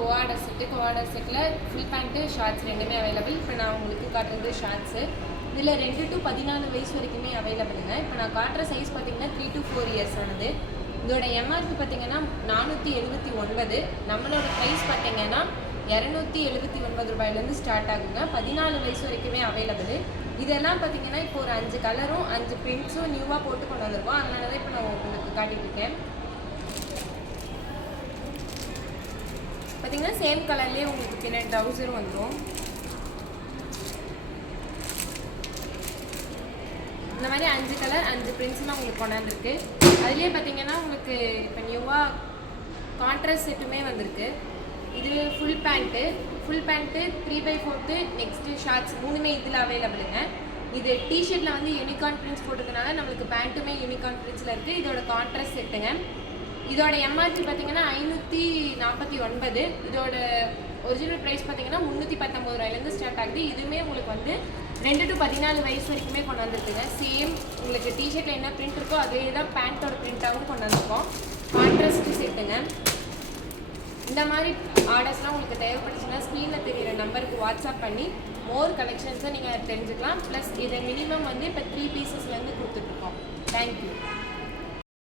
கோஆர்டர் settle full pant shorts ரெண்டுமே available. இப்போ நான் உங்களுக்கு காட்டுறது ஷார்ட்ஸு. இதில் 2 to 14 வயசு வரைக்குமே அவைலபிளுங்க. இப்போ நான் காட்டுற சைஸ் பார்த்தீங்கன்னா 3 to 4 இயர்ஸ் ஆனது. இதோட எம்ஆர்பி பார்த்தீங்கன்னா 479. நம்மளோட ப்ரைஸ் பார்த்தீங்கன்னா 279 ரூபாயிலேருந்து ஸ்டார்ட் ஆகுங்க. 14 வயசு வரைக்குமே அவைலபிள். இதெல்லாம் பார்த்தீங்கன்னா இப்போ ஒரு 5 கலரும் 5 பிரிண்ட்ஸும் நியூவாக போட்டு கொண்டு வந்துருக்கோம். அதனால தான் இப்போ நான் உங்களுக்கு காட்டிட்டு இருக்கேன். பார்த்தீங்கன்னா சேம் கலர்லேயே உங்களுக்கு பின்னாடி ட்ரௌசரும் வந்துடும். இந்த மாதிரி 5 கலர் 5 பிரிண்ட்ஸ்லாம் உங்களுக்கு கொண்டாந்துருக்கு. அதுலேயே பார்த்தீங்கன்னா உங்களுக்கு இப்போ நியூவாக கான்ட்ராஸ்ட் செட்டுமே வந்திருக்கு. இது ஃபுல் பேண்ட்டு 3/4 நெக்ஸ்ட்டு ஷார்ட்ஸ் 3மே இதில் அவைலபிளுங்க. இது டிஷர்ட்டில் வந்து யூனிகார்ன் பிரிண்ட்ஸ் போட்டதுனால நம்மளுக்கு பேண்ட்டுமே யூனிகார்ன் பிரிண்ட்ஸில் இருக்குது. இதோட கான்ட்ராஸ்ட் செட்டுங்க. இதோட எம்ஆர்பி பார்த்தீங்கன்னா 549. இதோட ஒரிஜினல் ப்ரைஸ் பார்த்தீங்கன்னா 319 ரூபாயிலேருந்து ஸ்டார்ட் ஆகுது. இதுவுமே உங்களுக்கு வந்து 2 to 14 வயசு வரைக்குமே கொண்டு வந்துருக்குங்க. சேம் உங்களுக்கு டிஷர்ட்டில் என்ன பிரிண்ட் இருக்கோ அதே தான் பேண்ட்டோட பிரிண்ட்டாகவும் கொண்டு வந்திருக்கோம். கான்ட்ராஸ்ட் செட்டுங்க. இந்த மாதிரி ஆர்டர்ஸ்லாம் உங்களுக்கு தேவைப்பட்டுச்சுன்னா ஸ்க்ரீனில் தெரியிற நம்பருக்கு வாட்ஸ்அப் பண்ணி மோர் கலெக்ஷன்ஸை நீங்கள் தெரிஞ்சுக்கலாம். ப்ளஸ் இதை மினிமம் வந்து இப்போ 3 பீசஸ்லேருந்து கொடுத்துட்ருக்கோம். தேங்க்யூ.